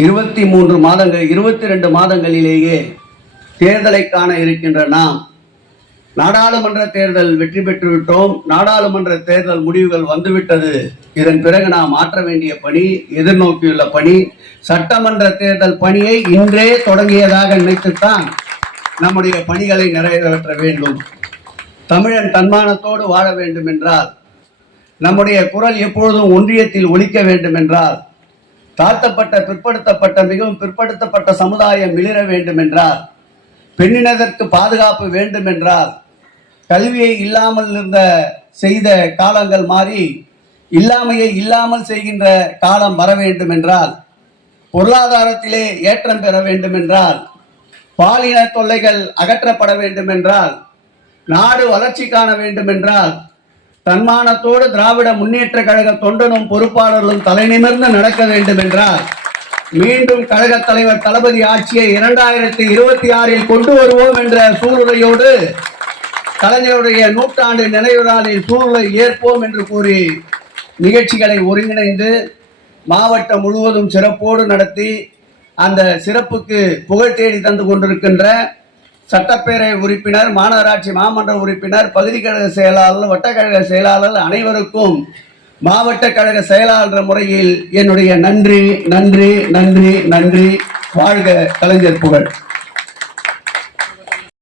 இருபத்தி மூன்று மாதங்கள் இருபத்தி ரெண்டு மாதங்களிலேயே தேர்தலை காண இருக்கின்ற நாம் நாடாளுமன்ற தேர்தல் வெற்றி பெற்றுவிட்டோம் நாடாளுமன்ற தேர்தல் முடிவுகள் வந்துவிட்டது. இதன் பிறகு நாம் மாற்ற வேண்டிய பணி எதிர்நோக்கியுள்ள பணி சட்டமன்ற தேர்தல் பணியை இன்றே தொடங்கியதாக நினைத்துத்தான் நம்முடைய பணிகளை நிறைவேற்ற வேண்டும். தமிழன் தன்மானத்தோடு வாழ வேண்டும் என்றால் நம்முடைய குரல் எப்பொழுதும் ஒன்றியத்தில் ஒழிக்க வேண்டும் என்றால் தாழ்த்தப்பட்ட பிற்படுத்தப்பட்ட மிகவும் பிற்படுத்தப்பட்ட சமுதாயம் மிளிர வேண்டும் என்றார் பெண்ணினதற்கு பாதுகாப்பு வேண்டும் என்றார் கல்வியை இல்லாமல் இருந்த செய்த காலங்கள் மாறி இல்லாமையை இல்லாமல் செய்கின்ற காலம் வர வேண்டும் என்றால் பொருளாதாரத்திலே ஏற்றம் பெற வேண்டும் என்றால் பாலின தொல்லைகள் அகற்றப்பட வேண்டும் என்றால் நாடு வளர்ச்சி காண வேண்டும் என்றால் தன்மானத்தோடு திராவிட முன்னேற்ற கழக தொண்டனும் பொறுப்பாளர்களும் தலைநிமிர்ந்து நடக்க வேண்டும் என்றால் மீண்டும் கழக தலைவர் தளபதி ஆட்சியை இரண்டாயிரத்தி இருபத்தி ஆறில் கொண்டு வருவோம் என்ற சூழ்நிலையோடு கலைஞருடைய நூற்றாண்டு நினைவு நாளில் சூழ்நிலை ஏற்போம் என்று கூறி நிகழ்ச்சிகளை ஒருங்கிணைந்து மாவட்டம் முழுவதும் சிறப்போடு நடத்தி அந்த சிறப்புக்கு புகழ் தேடி தந்து கொண்டிருக்கின்ற சட்டப்பேரவை உறுப்பினர் மாநகராட்சி மாமன்ற உறுப்பினர் பகுதி கழக செயலாளர் வட்டக்கழக செயலாளர் அனைவருக்கும் மாவட்ட கழக செயலாளர் முறையில் என்னுடைய நன்றி நன்றி நன்றி நன்றி. வாழ்க கலைஞர் புகழ்.